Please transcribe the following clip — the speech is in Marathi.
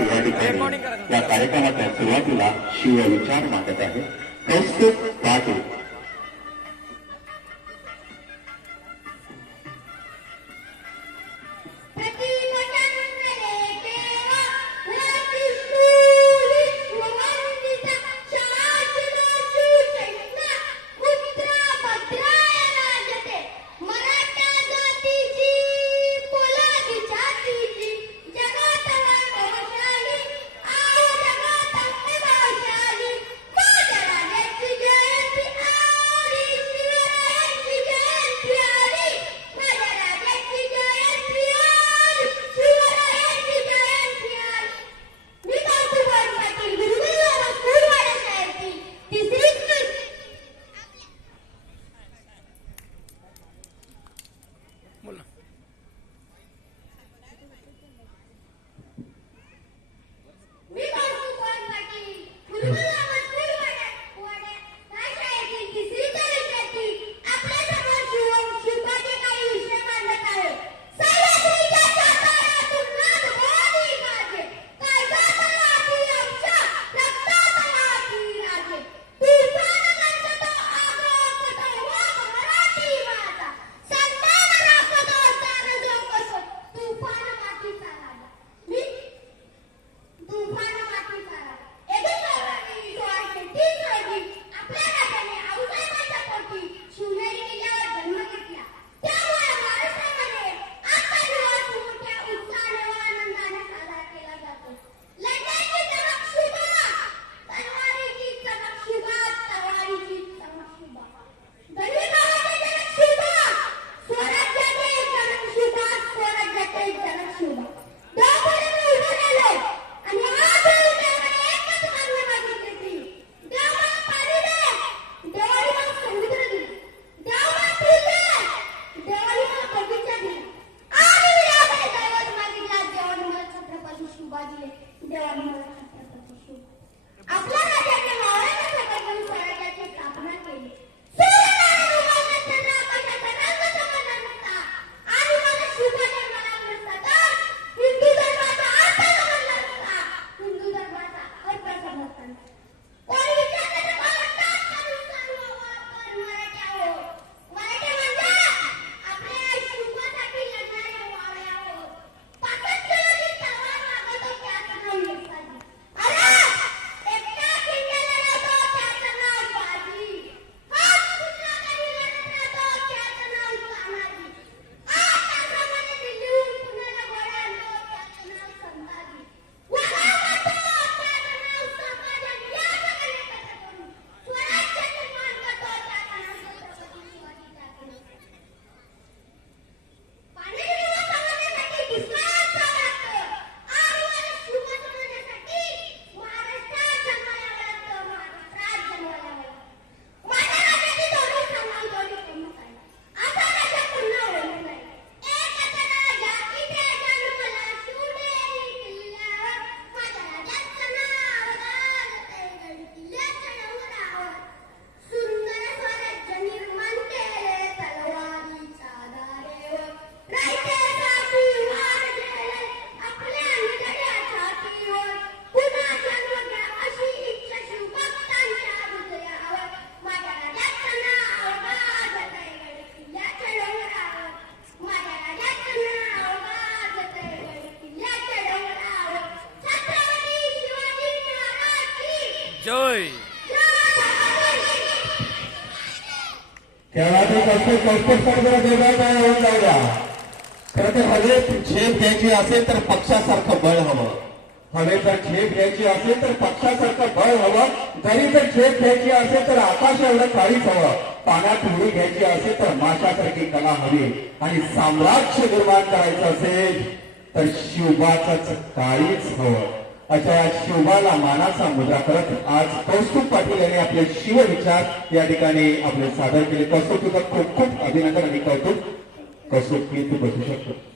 महाराष्ट्र या ठिकाणी या कार्यक्रमाच्या सुरुवातीला शिवविचार मागत आहे कौस्तुभ पाटील जय खरं असेल तर पक्षासारखं बळ हवं. असेल तर पक्षासारखं बळ हवं. जर असेल तर आकाश एवढं हवं. पाण्यात उडी घ्यायची असेल तर माशासारखी कला हवी. आणि साम्राज्य निर्माण करायचं असेल तर शिवबाच काळीच हवं. अशा शिवबाला मानाचा मुद्रा करत आज कौस्तुभ पाटील यांनी आपले शिवविचार या ठिकाणी आपले सादर केले. कौस्तुभ तुझं खूप खूप अभिनंदन आणि कौतुक. कौस्तुभ मी तू बसू शकतो.